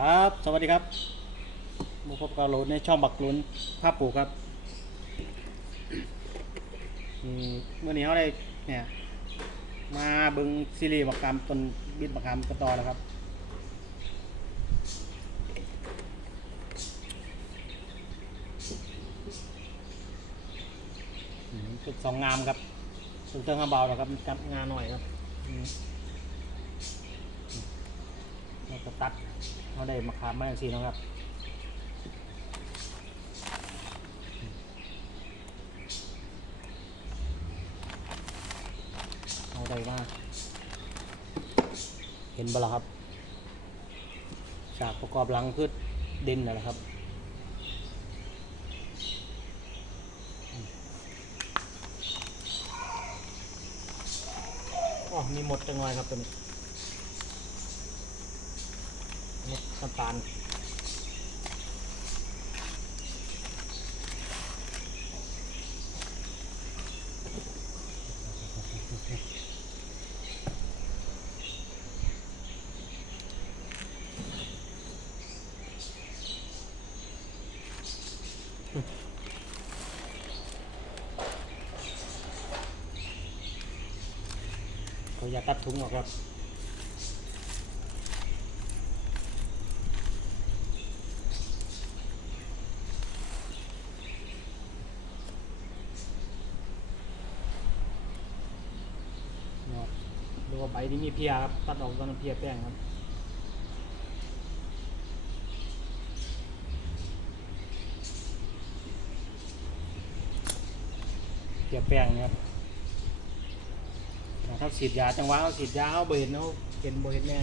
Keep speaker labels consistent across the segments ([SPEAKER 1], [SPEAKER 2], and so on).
[SPEAKER 1] ครับ สวัสดีครับมาพบกับเราในช่องบักลุนภาพปูครับเมื่อนี้เขาได้เนี่ยมาบิงซีรีส์บักคำต้นบิดบักคำกันต่อแล้วครับจุดสองงามครับสุดเทิงข้าเบาแล้วครับจับงานหน่อยครับอืมเราก็ตัด เขาได้มาขามมาอย่างสีนะครับเอาได้มาเห็นบ่ล่ะครับฉากประกอบหลังคือดินนะครับอ๋อมีหมดจังเลยครับตัวนี้ นี่น้ำตาลเขาอยากตัดถุงออกครับ เนาะดู ว่าใบที่มีเพียครับตัดออกตอนนั้นเพียแป้งครับเพียแป้งเนะครับถ้าฉีดยาจังหวะเขาฉีดยาเขาบเห็นเขาเห็นบเห็นแน่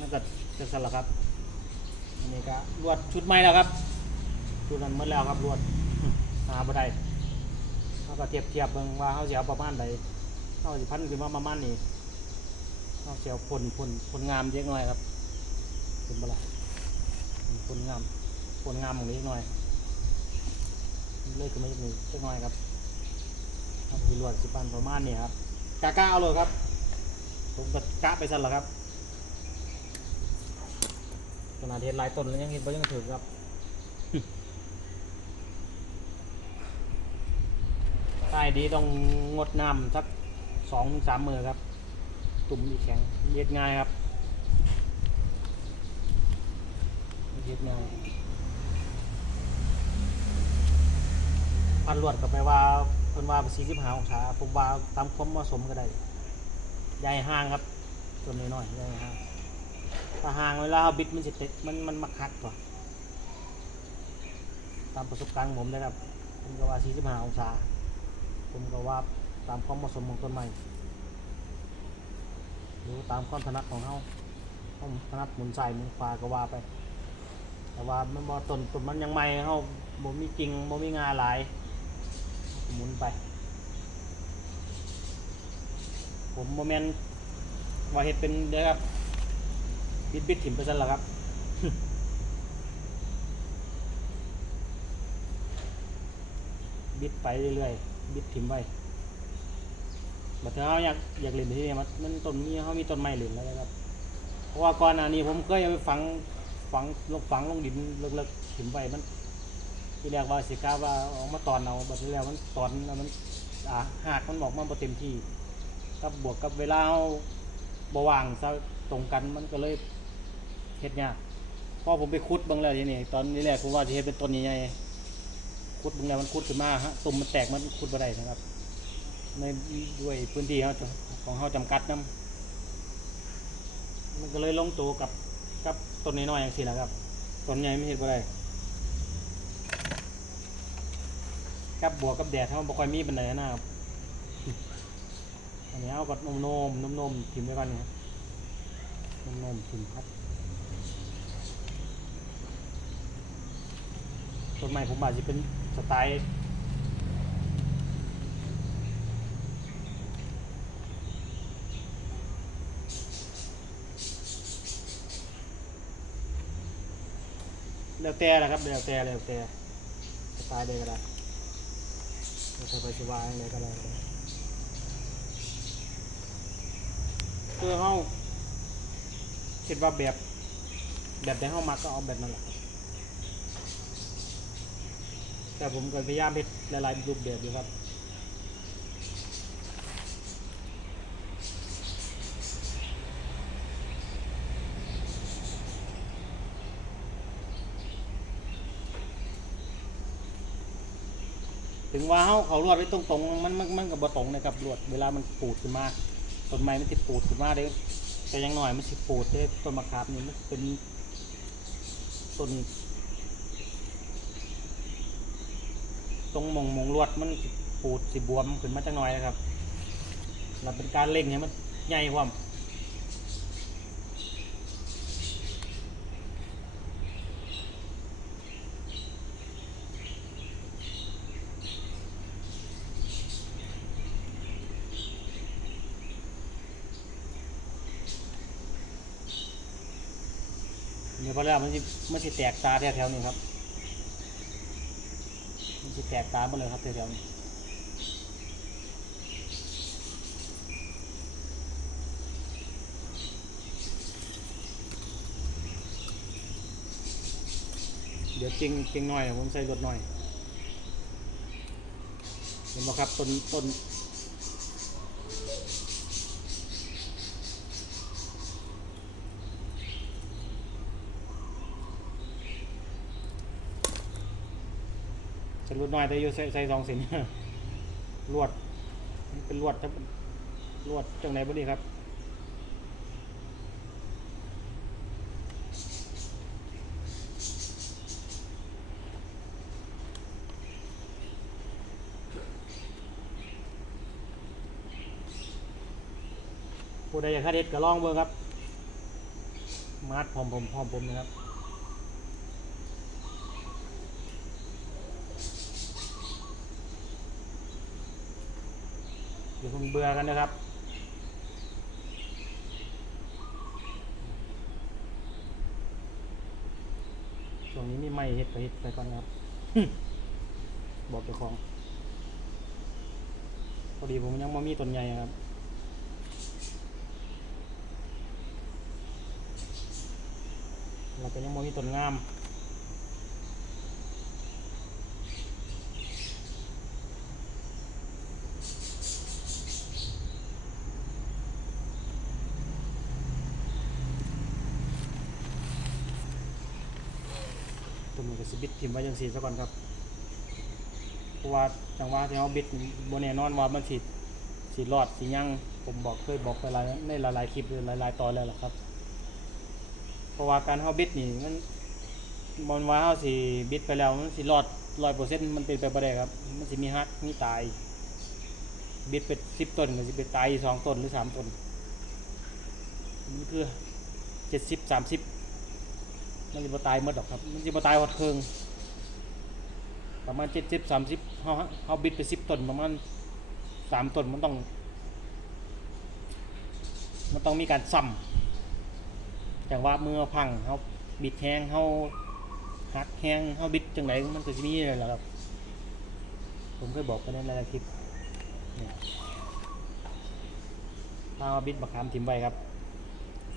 [SPEAKER 1] น่าจะจะสลับครับอันนี้ก็รวดชุดใหม่แล้วครับชุดนั้นหมดแล้วครับรวดหาบ่ได้เขาก็เทียบเทียบเบิ่งว่าเขาจะเอาประมาณใดเอาสิพันขึ้นมาประมาณนี้ เอาเสียวผลผลผลงามเยอะหน่อยครับเป็นบละผลงามผลงามของนี้หน่อยเลื่อยขึ้นมาอีกนิดเล็กน้อยครับเอาไปรวดสิปันประมาณนี้ครับกะกะเอาเลยครับ ผมก็กะไปสั่นละครับขนาดเห็นหลายต้นแล้วยังเห็นบ่ยังถือครับใต้ดีต้องงดน้ำสักสองสามมือครับ ตุ่มดีแข็งเย็ดง่ายครับเย็ดง่ายพันลวดกับไปว่าเพิ่นว่าสี่สิบห้าองศาผมว่าตามความเหมาะสมก็ได้ใหญ่ห่างครับตัวน้อยๆใหญ่ห่างถ้าห่างเวลาเอาบิดมันจะเต็ดมันมันมักคักกว่าตามประสบการณ์ผมนะครับผมก็ว่าสี่สิบห้าองศาผมก็ว่าตามความเหมาะสมของต้นไม้ หรือตามความถนัดของเขาเขาถนัดหมุนใส่หมุนขวาก็ว่าไป แต่ว่ามันบ่ต้นต้นมันยังใหม่เขาบ่มีจริงบ่มีงาหลายหมุนไป ผมโมเมนต์ว่าเห็ดเป็นเด้อครับบิดบิดถิ่มไปซะแล้วครับบิดไปเรื่อยๆ บิดถิ่มไป บัดเท้าอยากอยากเล่นที่นี่มันมันต้นนี้เขามีต้นไม้เล่นแล้วนะครับ เพราะว่าก่อนหน้านี้ผมเคยเอาไปฝังฝังลงฝังลงดินเลิกๆถิ่มไปมันที่แรกว่าสิกาว่าเออกมาตอนเอาบัดที่แล้วมันตอนแล้วมันอ่าหากมันบอกมาบ่เต็มที่กับบวกกับเวลาเราบว่างซะตรงกันมันก็เลยเฮ็ดยากพอผมไปขุดบางแล้วทีนี้ตอนนี้แรกผมว่าจะเฮ็ดเป็นต้นใหญ่ๆขุดบางแล้วมันขุดขึ้นมาฮะตุ่มมันแตกมันขุดบ่ได้นะครับ ในด้วยพื้นที่เขาจะของเขาจำกัดนํมันก็เลยลงตัวกับกับต้นน้อยๆอย่างนี้แหละครับต้นใหญ่ไม่เห็นบ่ได้กับบวกกับแดดเขาบ่ค่อยมีปันไดนะครับอันนี้เอากับนมนมนมนมถิ่มไว้ก่อนนะครับนมนมถิ่มครับต้นไม้ผมอาจจะเป็นสไตล์ แล้วแต่ละครับแล้วแต่แล้วแต่สไตล์ใดก็ได้เราจะไปสวางเลยก็ได้คือเขาคิดว่าแบบแบบใดเข้ามาก็เอาแบบนั้นแหละแต่ผมก็พยายามเฮ็ดหลายๆรูปแบบอยู่ครับ ถึงว่าเขาเขาลวดไว้ตรงๆมันมันมันกับบ่ตรงนะครับลวดเวลามันปูดขึ้นมาต้นไม้มันสิดปูดขึ้นมาเด้แต่ยังหน่อยมันสิปูดเด้ต้นมะขามนี่มันเป็นต้นตรงมงมงลวดมันสิปูดสิบวมขึ้นมาจังหน่อยนะครับเราเป็นการเล่งให้มันใหญ่ความ พอแล้วมันสิมันสิแตกตาแถวๆนี้ครับ มันสิแตกตาหมดเลยครับแถวๆนี้เดี๋ยวจริงจริงหน่อยผมใส่รถหน่อย เห็นไหมครับต้นต้น รถหน่อยแต่อยู่ใส่ใส่สองเส้นลวดเป็นลวดถ้าเป็นลวดจังไหนบ้างนี่ครับผู้ใดอยากคาเด็ดก็ลองเบิ่งครับมาดพร้อมผมพร้อมผมนะครับ เดี๋ยวคุณเบื่อกันนะครับช่วงนี้มีไม่เฮ็ดไปเฮ็ดไปก่อนนะครับ บอกเจ้าของพอดีผมยังไม่มีต้นใหญ่ครับเราก็ยังไม่มีต้นงาม ต้นนี้ก็สิบิดทิมไว้จังสีซะก่อนครับเพราะว่าจังหวะที่เขาบิดบนแน่นอนว่ามันสิสิรอดสิยั่งผมบอกเคยบอกไปหลายในหลายๆคลิปหรือหลายๆตอนแล้วล่ะครับ เพราะว่าการเขาบิดนี่มันบนว่าเขาสิบิดไปแล้วมันสิรอดร้อยเปอร์เซ็นต์มันเป็นไปไม่ได้ครับ มันสิมีฮักมีตาย บิดไปสิบต้นก็สิไปตายสองต้นหรือสามต้นมันคือเจ็ดสิบสามสิบ มันจะมาตายหมดหรอกครับ มันจะมาตายหมดเคืองประมาณเจ็ดสิบสามสิบเขาเขาบิดไปสิบต้นประมาณสามต้นมันต้อง มันต้องมีการซ้ำจังว่าเมื่อพังเขาบิดแห้งเขาหักแห้งเขาบิดจังไหนมันก็จะมีอะไรล่ะครับ ผมเคยบอกไปในหลายคลิปเฮ้าเอาบิดบักขามทิมไว้ครับ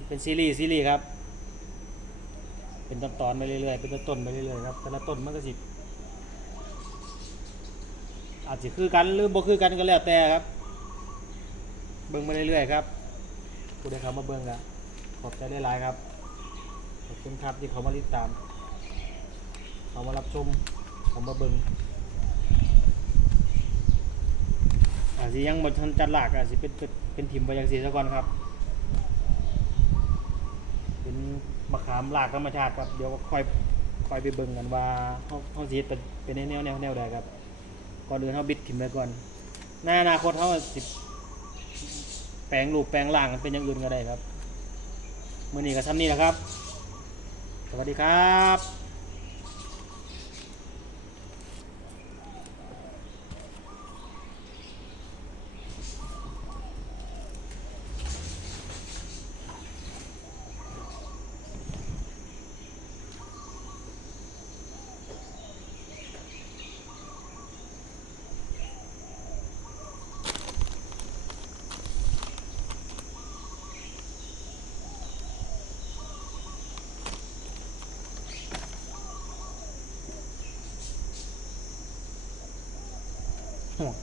[SPEAKER 1] เป็นซีรีส์ซีรีส์ครับ เป็นตอนๆไปเรื่อยๆ เป็นต้นๆไปเรื่อยๆครับ แต่ละต้นมันก็สิอาจจะคือกันหรือบ่คือกันก็แล้วแต่ครับ เบิ่งไปเรื่อยๆครับผู้ใดเขามาเบิ่งละขอบใจได้หลายครับ ขอบคุณครับที่เขามาติดตาม เขามารับชม เขามาเบิงอาจจะยังบนทันจัดหลากอาจจะเป็นเป็นเป็นทีมไปยังสีซะก่อนครับ เป็น มะขามหลากธรรมชาติครับเดี๋ยวค่อยค่อยไปเบิ่งกันว่าเขาเขาสีเป็นเป็นแนวแนวแนวใดครับก่อนอื่นเขาบิดถิ่มไปก่อนในอนาคตเขาสิแปลงรูปแปลงร่างเป็นอย่างอื่นก็ได้ครับมื่อนี้ก็ซ้ำนี่แหละครับ สวัสดีครับ ห่วง